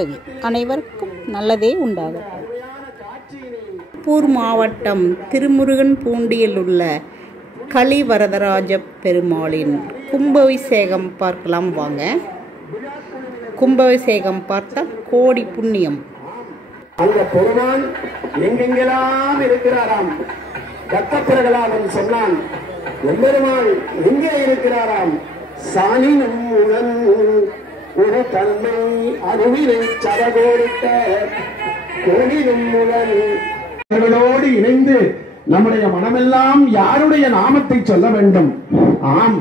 திருப்பதி. அனைவருக்கும் நல்லதே உண்டாகும். திருப்பூர் மாவட்டம் திருமுருகன்பூண்டியில் உள்ள கலிவரதராஜ பெருமாளின் கும்பாபிஷேகம் பார்க்கலாம் வாங்க. கும்பாபிஷேகம் பார்த்தால் கோடி புண்ணியம். அந்த பெருமான் எங்கெங்கெல்லாம் இருக்கிறாராம். கத்தப்பிரகலாதன் சொன்னான், எம்பெருமான் எங்கே இருக்கிறாராம். சாணினும் உடன் ஒரு தன்மை அருவினை சரகோடிட்ட கோடினும் உடன் அவர்களோடு இணைந்து நம்முடைய மனமெல்லாம் யாருடைய நாமத்தை சொல்ல வேண்டும். ஆம்,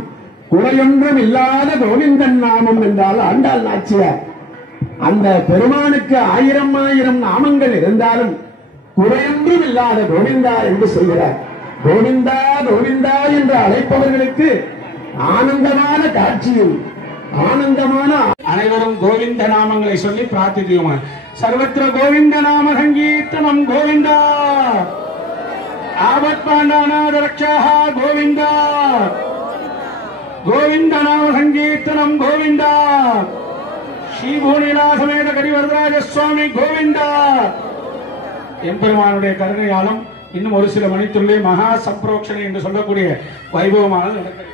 குறையொன்றும் இல்லாத கோவிந்தன் நாமம் என்றால் ஆண்டாள் நாச்சியார். அந்த பெருமானுக்கு ஆயிரம் ஆயிரம் நாமங்கள் இருந்தாலும் குறையொன்றும் இல்லாத கோவிந்தா என்று சொல்கிறார். கோவிந்தா கோவிந்தா என்று அழைப்பவர்களுக்கு ஆனந்தமான காட்சியும் ஆனந்தமான அனைவரும் கோவிந்த நாமங்களை சொல்லி பிரார்த்திக்குமா. சர்வத்திர கோவிந்த நாம சங்கீர்த்தனம் கோவிந்தா. ஆபத்பாண்டாநாத ரக்ஷாஹ கோவிந்தா. கோவிந்த நாம சங்கீர்த்தனம் கோவிந்தா. ஸ்ரீபூனிலாசமேத கரிவரதராஜ சுவாமி கோவிந்தா. எம்பெருமானுடைய கருணையாலும் இன்னும் ஒரு சில மணித்துள்ளே மகா சம்பிரோக்ஷணை என்று சொல்லக்கூடிய வைபவமானது நடக்கிறது.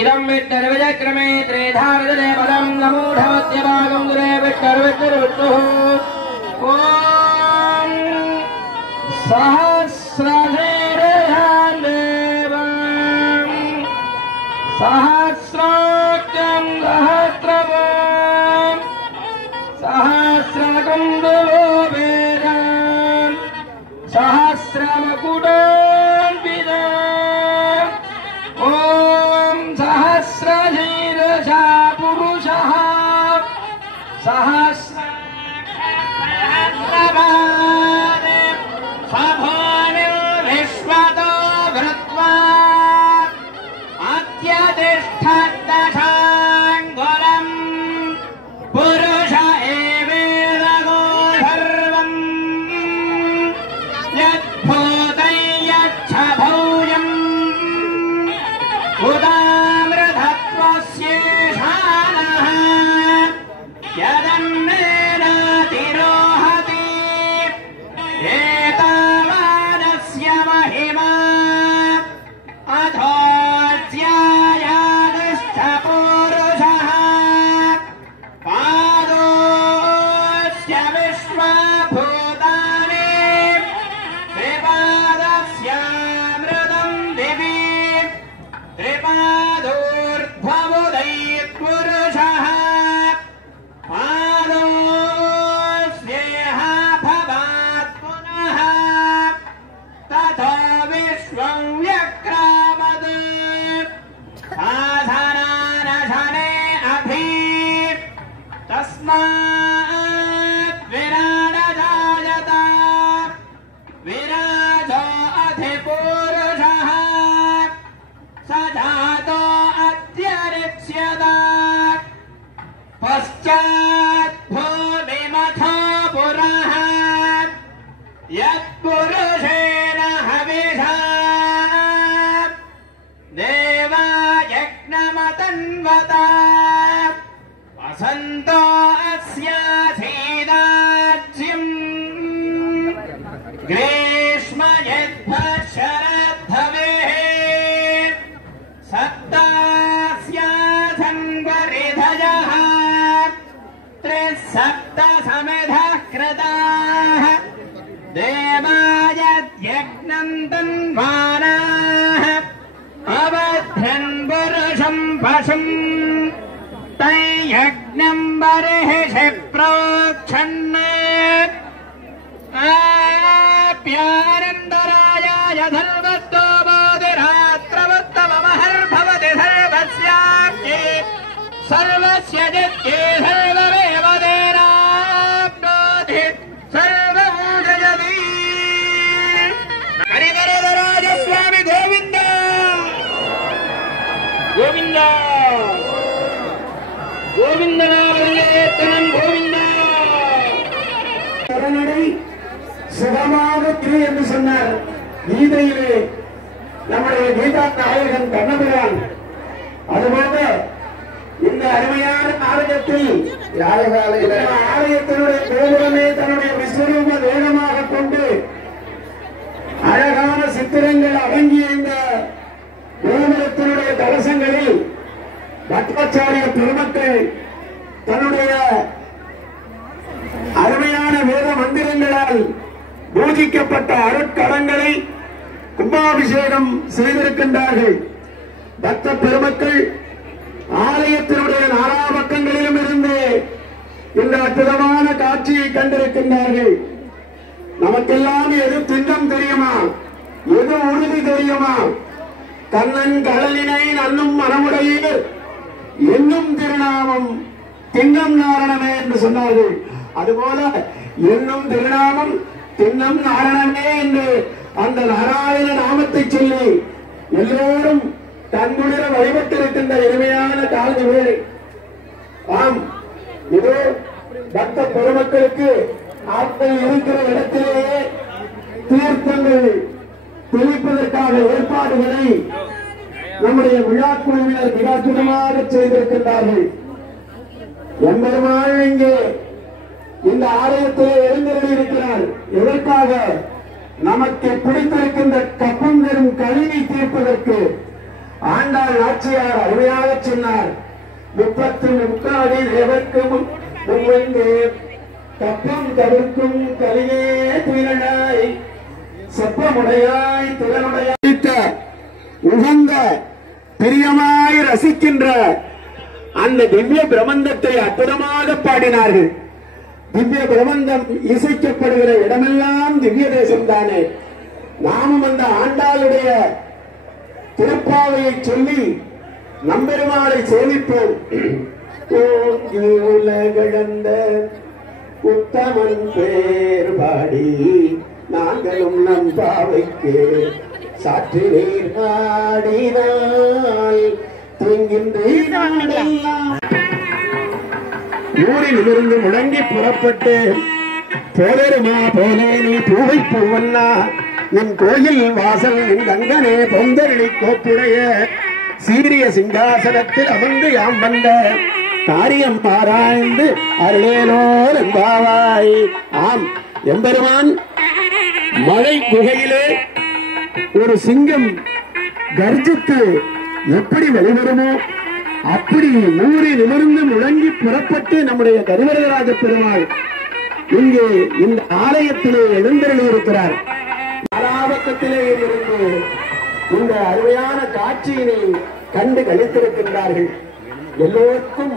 இதம் விட்டர் விஜக்கிரமே திரேதாரதே பதம் நமூఢமத்யபாகம் துரே விட்டர் விட்டர் விட்டு ஓம் சஹஸ்ரதேரஹாம் தேவம் சஹஸ்ராக்கம் சஹஸ்ரவம் சஹஸ்ரகம் வேதம் சஹஸ்ரமகுடம் விதம் ஓம் சஹஸ்ரதீரஷா புருஷः சஹஸ்ரபாதே சபானில் விஸ்வதோ விருத்வா அத்யதிஷ்டதசாங்குலம் புருஷ ஏவேதகோ சர்வம் யத்பூதை யச்சபௌயம் உதாமிருதத்வஸ்யேஷானः யதன்னேனாதிரோஹதி ஏதாவானஸ்ய மஹிமா அதோத்யாயாதிஷ்ட புருஷः பாதோஸ்ய விஸ்வபூதானி த்ரிபாதஸ்யாமிருதம் திவி த்ரிபாதோர்த்வமுதை புருஷः பாதோஸ்யேஹ பவாத் புனः ததோ விஸ்வம் வ்யக்ராமத் சாதனானசனே அபி தஸ்மாத் விராடஜாயத விராஜோ அதிபுருஷः சஜாதோ அத்யரிச்யத பశ్చాத் பூமிமதோ புரः யத்புருஷேன ஹவிஷா தேவா யக்ஞமதன்வத வசந்தோ அஸ்யாசீதாத்ஸ்யம் கிரீஷ்ம யத்பஷரத்பவேः சப்தாஸ்யாசன் பரிதஜः த்ரிசப்த சமிதः கிருதாः தேவாயத்யக்ஞம் தன்வானாः அவத்ரன் புருஷம் பசும் தையக்ஞம் பரிஹி ப்ரோக்ஷன் ஆப்யானந்தராயாய தல்வத்தோ போதிராத்ரவத்தமஹர்பவதி சர்வஸ்யாப்தி சர்வஸ்ய ஜத்யே சர்வமேவ தேனாப்னோதி சர்வமூஜயதி. கரிவரதராஜ சுவாமி கோவிந்த கோவிந்த கோவிந்தநாமம் கோவிந்த. கடனடை சுகமாக திரு என்று சொன்னார் கீதையிலே நம்முடைய கீதா நாயகன் கண்ணபிரான். அதுபோல இந்த அருமையான நாடக காலத்தில் ஆலயத்தினுடைய கோபுரமே தன்னுடைய விஸ்வரூப வேகமாக கொண்டு அழகான சித்திரங்கள் அடங்கிய இந்த கோபுரத்தினுடைய கலசங்களில் பட்டாச்சாரிய பெருமக்கள் தன்னுடைய அருமையான வேத மந்திரங்களால் பூஜிக்கப்பட்ட அருட்கடங்களை கும்பாபிஷேகம் செய்திருக்கின்றார்கள். பக்த பெருமக்கள் ஆலயத்தினுடைய நாலா பக்கங்களிலும் இருந்து இந்த அற்புதமான காட்சியை கண்டிருக்கின்றார்கள். நமக்கெல்லாம் எது திண்ணம் தெரியுமா, எது உறுதி தெரியுமா? கண்ணன் கடலினை நன்னும் மனமுடைய என்னும் திருநாமம் திண்ணம் நாரணமே என்று சொன்னார்கள். அதுபோல என்னும் திருநாமம் திண்ணம் நாரணமே என்று அந்த நாராயண நாமத்தை சொல்லி எல்லோரும் தன்னுடைய வழிபட்டிருக்கின்ற இனிமையான கால வேளை. ஆம், இது பக்த பெருமக்களுக்கு ஆட்கள் இருக்கிற இடத்திலேயே தீர்த்தங்கள் தெளிப்பதற்காக ஏற்பாடுகளை நம்முடைய விழா குழுவினர் மிக அற்புதமாக செய்திருக்கின்றார்கள். எம்பெருமான் இங்கே இந்த ஆலயத்திலே எழுந்தருளி இருக்கிறார். எதற்காக? நமக்கு பிடித்திருக்கின்ற கப்பம் தரும் கழிவை தீர்ப்பதற்கு. ஆண்டாள் நாச்சியார் அருமையாக சொன்னார், 33 தேவர்க்கும் கப்பம் தவிர்க்கும் கலியே திரளாய் செப்பமுடையாய் திறனுடைய உகந்த பிரியமாய் ரசிக்கின்ற அந்த திவ்ய பிரபந்தத்தை அற்புதமாக பாடினார்கள். திவ்ய பிரபந்தம் இசைக்கப்படுகிற இடமெல்லாம் திவ்ய தேசம் தானே. நாமும் அந்த ஆண்டாளுடைய திருப்பாவையை சொல்லி நம்பெருமாளை சேமிப்போம். உலகழந்த உத்தமன் பேர் பாடி நாங்களும் நம் பாவைக்கு சாற்று நீர் பாடினால் ஊரிலிருந்து முழங்கி புறப்பட்டு போதருமா போலே நீ பூவை பூவண்ணா என் கோயில் வாசல் என் கங்கனே பொந்தரளி கோப்புடைய சீரிய சிங்காசனத்தில் அமர்ந்து யாம் வந்த காரியம் ஆராய்ந்து அருளேலோ எம்பாவாய். ஆம், எம்பெருமான் மழை குகையிலே ஒரு சிங்கம் கர்ஜித்து எப்படி வெளிவருமோ அப்படி ஊறி நிமிர்ந்து முழங்கி புறப்பட்டு நம்முடைய கரிவரதராஜ பெருமாள் இங்கே இந்த ஆலயத்திலே எழுந்தருளி இருக்கிறார். ஆலாபக்கத்திலே இருந்து இந்த அருமையான காட்சியினை கண்டு கழித்திருக்கின்றார்கள். எல்லோருக்கும்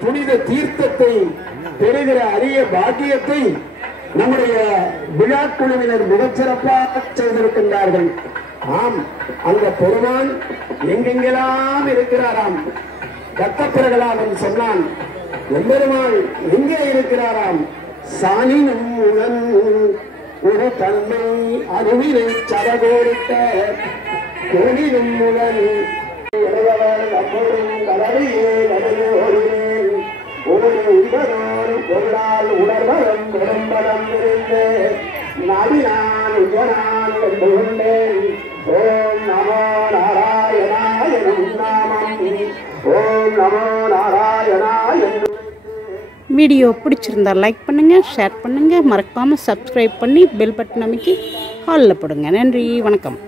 புனித தீர்த்தத்தை பெறுகிற அரிய பாக்கியத்தை நம்முடைய விழா குழுவினர் மிகச்சிறப்பாக செய்திருக்கின்றார்கள். ஆம், அந்த பெருமான் எங்கெங்கெல்லாம் இருக்கிறாராம். கத்தப்பிரகலாதன் சொன்னான், எம்பெருமான் எங்கே இருக்கிறாராம்? சாணினும் உடன் ஒரு தன்மை அருவினை சரகோரிட்ட கோணினும் உடன் நம்முடன் கலவையே நடையோடுவேன் ஒரு உயிரோடு பொருளால் உணர்வரம் பெரும்பலம் இருந்து நடினான் உயரான் கொண்டு கொண்டேன். ஓம் நமோ நாராயணாய நாமம். ஓம் நமோ நாராயணாய. வீடியோ பிடிச்சிருந்தா லைக் பண்ணுங்கள், ஷேர் பண்ணுங்கள், மறக்காமல் சப்ஸ்கிரைப் பண்ணி பெல் பட்டன் அமைக்கி ஹாலில் போடுங்க. நன்றி, வணக்கம்.